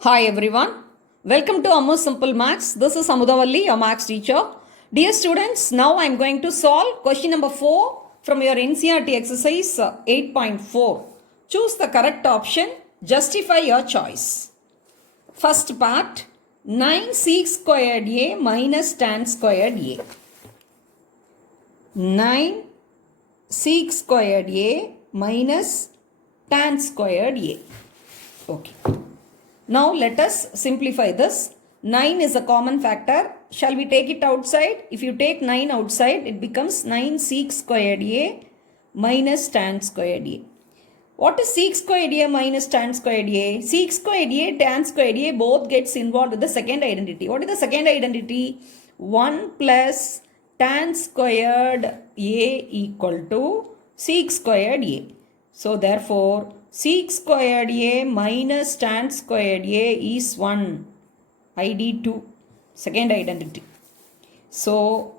Hi everyone, welcome to Ammo Simple Maths. This is Amudavalli, your maths teacher. Dear students, now I am going to solve question number 4 from your NCERT exercise 8.4. Choose the correct option, justify your choice. First part, 9 sec squared a minus tan squared a. 9 sec squared a minus tan squared a. Okay. Now let us simplify this. 9 is a common factor. Shall we take it outside? If you take 9 outside, it becomes 9 sec squared a minus tan squared a. What is sec squared a minus tan squared a? Sec squared a, tan squared a both gets involved with the second identity. What is the second identity? 1 plus tan squared a equal to sec squared a. So therefore, sec squared a minus tan squared a is 1. ID2, second identity. So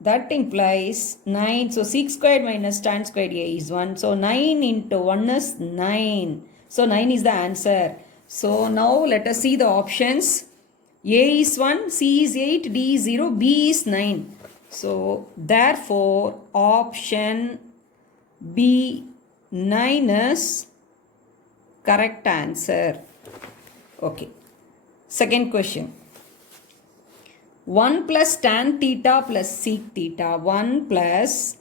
that implies 9. So sec squared minus tan squared a is 1. So 9 into 1 is 9. So 9 is the answer. So now let us see the options. A is 1, C is 8, D is 0, B is 9. So therefore option B 9 is correct answer. Okay. Second question. 1 plus tan theta plus sec theta. 1 plus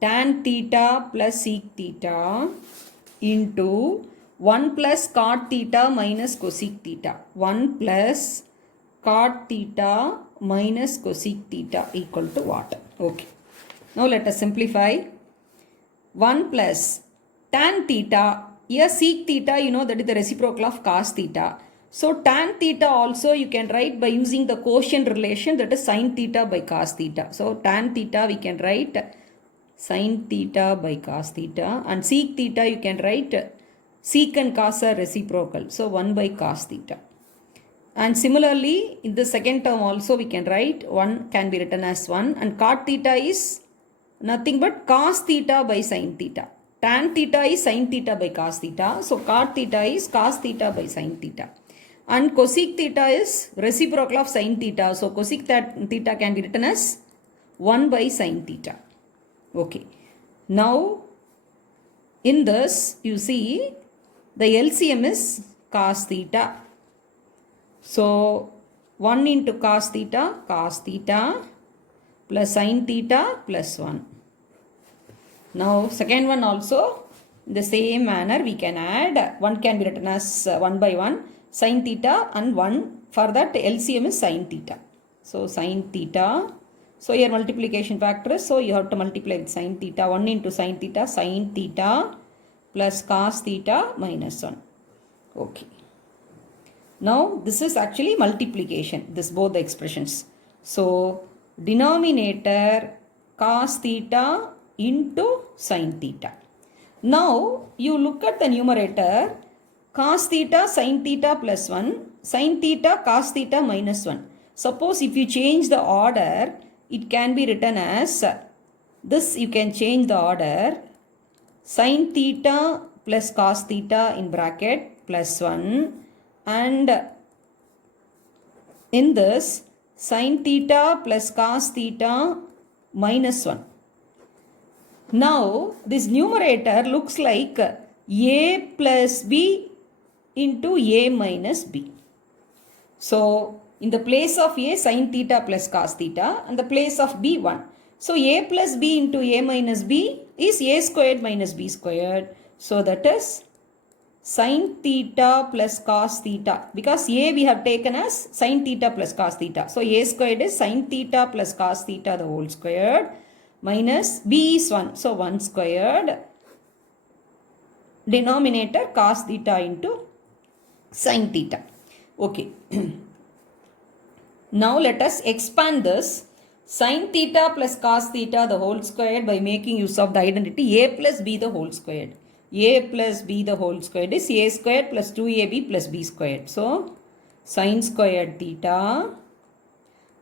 tan theta plus sec theta into 1 plus cot theta minus cosec theta. 1 plus cot theta minus cosec theta equal to what? Okay. Now let us simplify. 1 plus tan theta, here sec theta, you know that is the reciprocal of cos theta. So tan theta also you can write by using the quotient relation, that is sin theta by cos theta. So tan theta we can write sin theta by cos theta, and sec theta you can write sec and cos are reciprocal. So 1 by cos theta. And similarly in the second term also we can write 1 can be written as 1, and cot theta is nothing but cos theta by sin theta. Tan theta is sin theta by cos theta. So cot theta is cos theta by sin theta. And cosec theta is reciprocal of sin theta. So cosec theta can be written as 1 by sin theta. Okay. Now in this you see the LCM is cos theta. So 1 into cos theta plus sin theta plus 1. Now second one also in the same manner we can add. 1 can be written as 1 by 1 sin theta, and 1 for that LCM is sin theta. So sin theta. So here multiplication factor is, so you have to multiply with sin theta. 1 into sin theta plus cos theta minus 1. Okay. Now this is actually multiplication, this both the expressions. So denominator cos theta into sin theta. Now you look at the numerator, cos theta sin theta plus 1, sin theta cos theta minus 1. Suppose if you change the order, it can be written as this. You can change the order, sin theta plus cos theta in bracket plus 1, and in this sin theta plus cos theta minus 1. Now this numerator looks like a plus b into a minus b. So in the place of a, sin theta plus cos theta, and the place of b 1. So a plus b into a minus b is a squared minus b squared. So that is sin theta plus cos theta, because a we have taken as sin theta plus cos theta. So a squared is sin theta plus cos theta the whole squared minus b is 1. So 1 squared, denominator cos theta into sin theta. Okay. Now let us expand this. Sin theta plus cos theta the whole squared by making use of the identity a plus b the whole squared. A plus b the whole squared is a squared plus 2ab plus b squared. So sin squared theta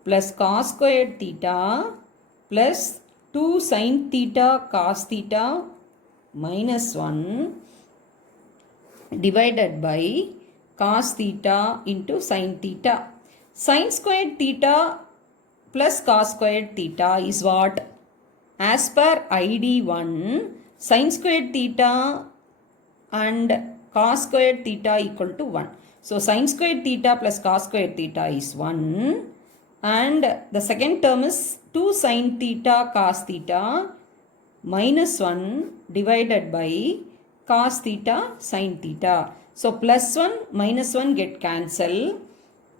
plus cos squared theta plus 2 sin theta cos theta minus 1 divided by cos theta into sin theta. Sin squared theta plus cos squared theta is what? As per ID1, sin squared theta and cos squared theta equal to 1. So sin squared theta plus cos squared theta is 1. And the second term is 2 sin theta cos theta minus 1 divided by cos theta sin theta. So plus 1 minus 1 get cancelled.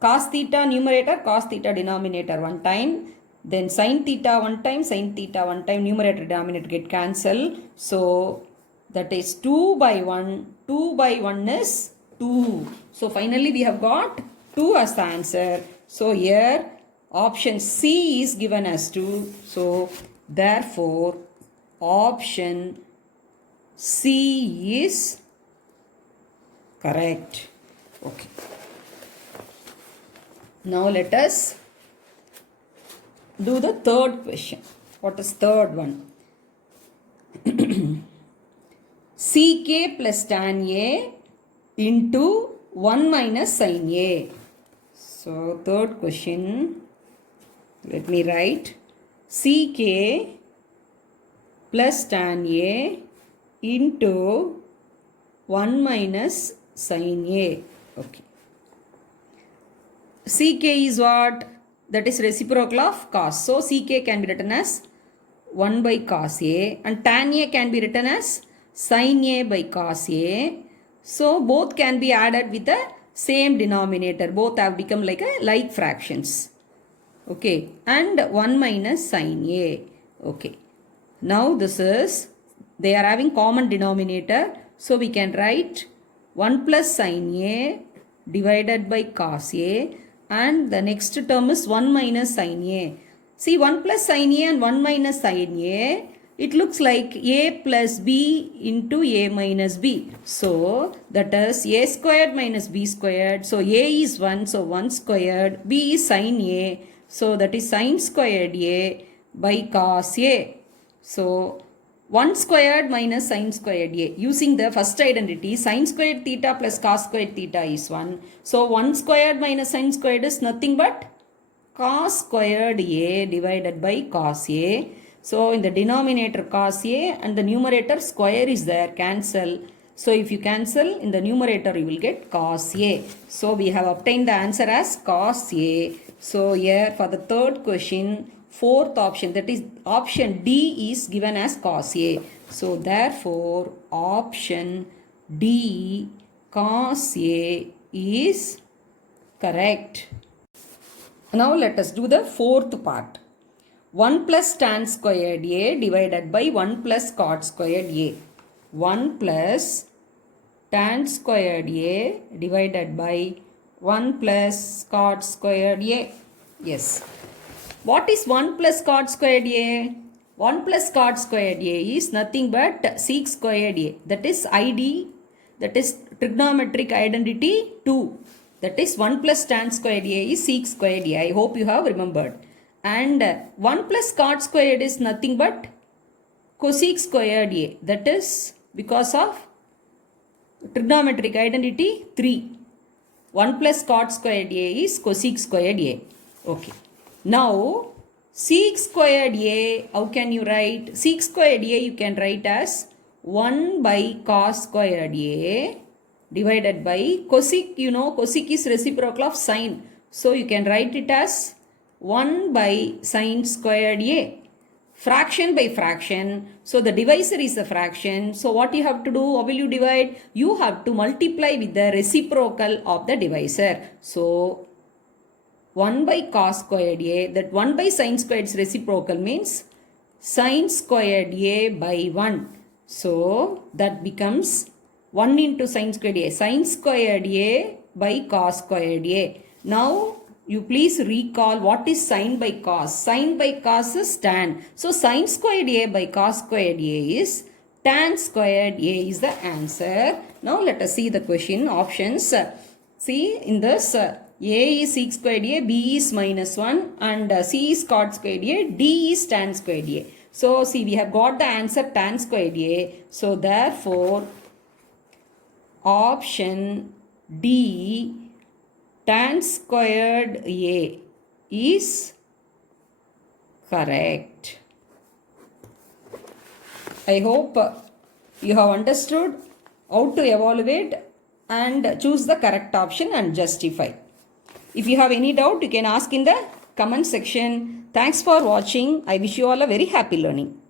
Cos theta numerator, cos theta denominator one time. Then sin theta one time, sin theta one time, numerator denominator get cancelled. So that is 2 by 1. 2 by 1 is 2. So finally we have got 2 as the answer. So here option C is given as 2. So therefore option C is correct. Okay. Now let us do the third question. What is third one? Ck plus tan A into 1 minus sin A. So third question, let me write Ck plus tan A into 1 minus sin A. Okay. Ck is what? That is reciprocal of cos. So Ck can be written as 1 by cos A and tan A can be written as sin A by cos A. So both can be added with the same denominator. Both have become like a like fractions. Okay. And 1 minus sin A. Okay. Now this is, they are having common denominator. So we can write 1 plus sin A divided by cos A. And the next term is 1 minus sin A. See, 1 plus sin A and 1 minus sin A, it looks like A plus B into A minus B. So that is A squared minus B squared. So A is 1, so 1 squared. B is sin A. So that is sin squared A by cos A. So 1 squared minus sin squared A. Using the first identity, sin squared theta plus cos squared theta is 1. So 1 squared minus sin squared is nothing but cos squared A divided by cos A. So in the denominator cos A and the numerator square is there, cancel. So if you cancel in the numerator you will get cos A. So we have obtained the answer as cos A. So here for the third question, fourth option, that is option D is given as cos A. So therefore option D cos A is correct. Now let us do the fourth part. 1 plus tan squared A divided by 1 plus cot squared A. 1 plus tan squared A divided by 1 plus cot squared A. Yes. What is 1 plus cot squared A? 1 plus cot squared A is nothing but sec squared A. That is ID, that is trigonometric identity 2. That is 1 plus tan squared A is sec squared A. I hope you have remembered. And 1 plus cot squared is nothing but cosec squared A. That is because of trigonometric identity 3. 1 plus cot squared A is cosec squared A. Okay. Now, sec squared A, how can you write? Sec squared A you can write as 1 by cos squared A divided by cosec. You know, cosec is reciprocal of sine. So, you can write it as 1 by sin squared A. Fraction by fraction. So, the divisor is a fraction. So, what you have to do? How will you divide? You have to multiply with the reciprocal of the divisor. So, 1 by cos squared A, that 1 by sin squared is reciprocal means sin squared A by 1. So that becomes 1 into sin squared A, sin squared A by cos squared A. Now you please recall what is sin by cos. Sin by cos is tan. So sin squared A by cos squared A is tan squared A is the answer. Now let us see the question options. See in this A is sec squared A, B is minus 1 and C is cot squared A, D is tan squared A. So see we have got the answer tan squared A. So therefore option D tan squared A is correct. I hope you have understood how to evaluate and choose the correct option and justify. If you have any doubt, you can ask in the comment section. Thanks for watching. I wish you all a very happy learning.